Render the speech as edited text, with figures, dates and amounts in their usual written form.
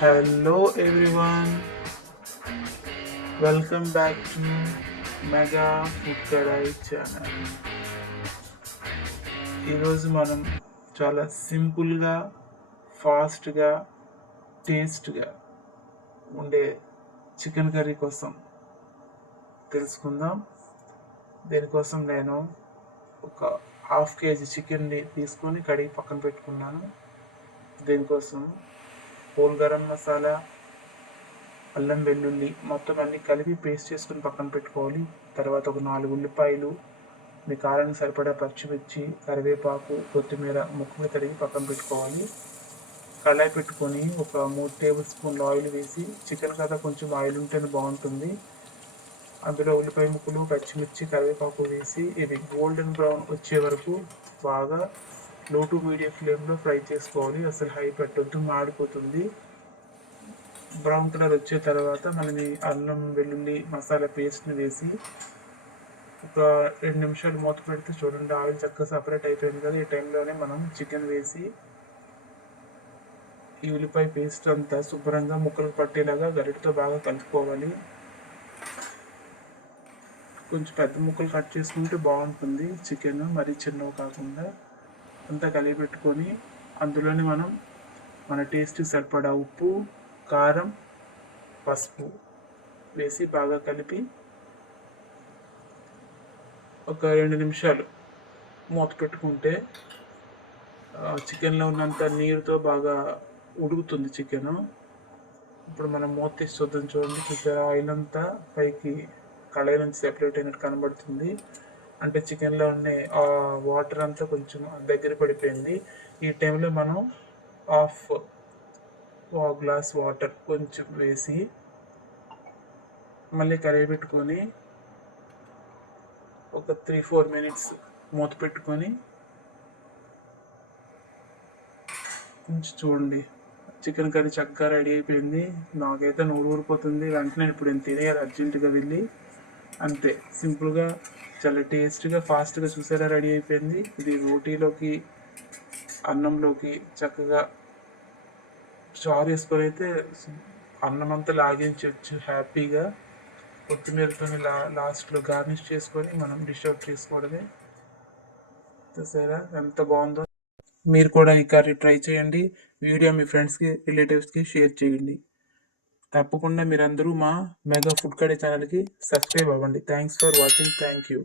Hello everyone, welcome back to Mega Food Kadai channel. ఈరోజు మనం చాలా సింపుల్గా, ఫాస్ట్గా, టేస్ట్గా ఉండే చికెన్ కర్రీ కోసం తెలుసుకుందాం. దీనికోసం నేను ఒక హాఫ్ కేజీ చికెన్ని తీసుకొని కడిగి పక్కన పెట్టుకున్నాను. దీనికోసం హోల్ గరం మసాలా, అల్లం వెల్లుల్లి మొత్తం అన్నీ కలిపి పేస్ట్ చేసుకుని పక్కన పెట్టుకోవాలి. తర్వాత ఒక 4 ఉల్లిపాయలు, మీ కారానికి సరిపడా పచ్చిమిర్చి, కరివేపాకు, కొత్తిమీర ముక్కలు తరిగి పక్కన పెట్టుకోవాలి. కళాయి పెట్టుకొని ఒక 3 టేబుల్ స్పూన్లు ఆయిల్ వేసి, చికెన్ కదా కొంచెం ఆయిల్ ఉంటేనే బాగుంటుంది. అందులో ఉల్లిపాయ ముక్కలు, పచ్చిమిర్చి, కరివేపాకు వేసి ఇవి గోల్డెన్ బ్రౌన్ వచ్చే వరకు బాగా లో టు మీడియం ఫ్లేమ్లో ఫ్రై చేసుకోవాలి. అసలు హై పెట్టొద్దు, మాడిపోతుంది. బ్రౌన్ కలర్ వచ్చే తర్వాత మనని అల్లం వెల్లుల్లి మసాలా పేస్ట్ని వేసి ఒక 2 నిమిషాలు మూత పెడితే చూడండి ఆయిల్ చక్కగా సపరేట్ అయిపోయింది కదా. ఈ టైంలోనే మనం చికెన్ వేసి ఈ ఉల్లిపాయ పేస్ట్ అంతా శుభ్రంగా ముక్కలు పట్టేలాగా గరిటతో బాగా కలుపుకోవాలి. కొంచెం పెద్ద ముక్కలు కట్ చేసుకుంటే బాగుంటుంది చికెన్, మరీ చిన్నవి కాకుండా. అంతా కలిపి పెట్టుకొని అందులోనే మనం మన టేస్ట్కి సరిపడా ఉప్పు, కారం, పసుపు వేసి బాగా కలిపి ఒక 2 నిమిషాలు మూత పెట్టుకుంటే చికెన్లో ఉన్నంత నీరుతో బాగా ఉడుకుతుంది చికెను. ఇప్పుడు మనం మూత తీసి చూద్దాం. చూడండి, చూసారా ఆయిల్ అంతా పైకి కళాయి నుంచి సెపరేట్ అయినట్టు కనబడుతుంది. అంటే చికెన్లో ఉండే ఆ వాటర్ అంతా కొంచెం దగ్గర పడిపోయింది. ఈ టైంలో మనం హాఫ్ గ్లాస్ వాటర్ కొంచెం వేసి మళ్ళీ కరిగి పెట్టుకొని ఒక 3-4 మినిట్స్ మూత పెట్టుకొని కొంచెం చూడండి, చికెన్ కర్రీ చక్కగా రెడీ అయిపోయింది. నాకైతే నోరు ఊరిపోతుంది. వెంటనే ఇప్పుడు నేను తినేయాలి అర్జెంటుగా వెళ్ళి. అంతే, సింపుల్గా చాలా టేస్ట్గా ఫాస్ట్గా చూసారా రెడీ అయిపోయింది. ఇది రోటీలోకి, అన్నంలోకి చక్కగా చారు వేసుకొని అయితే అన్నం అంతా లాగించవచ్చు హ్యాపీగా. కొత్తిమీరతో లాస్ట్లో గార్నిష్ చేసుకొని మనం డిష్ అవుట్ చేసుకోవడమే. చూసారా ఎంత బాగుందో. మీరు కూడా ఈ కర్రీ ట్రై చేయండి. వీడియో మీ ఫ్రెండ్స్కి, రిలేటివ్స్కి షేర్ చేయండి. తప్పకుండా మీరందరూ మా మెగా ఫుడ్ కడే ఛానల్కి సబ్స్క్రైబ్ అవ్వండి. Thanks for watching. Thank you.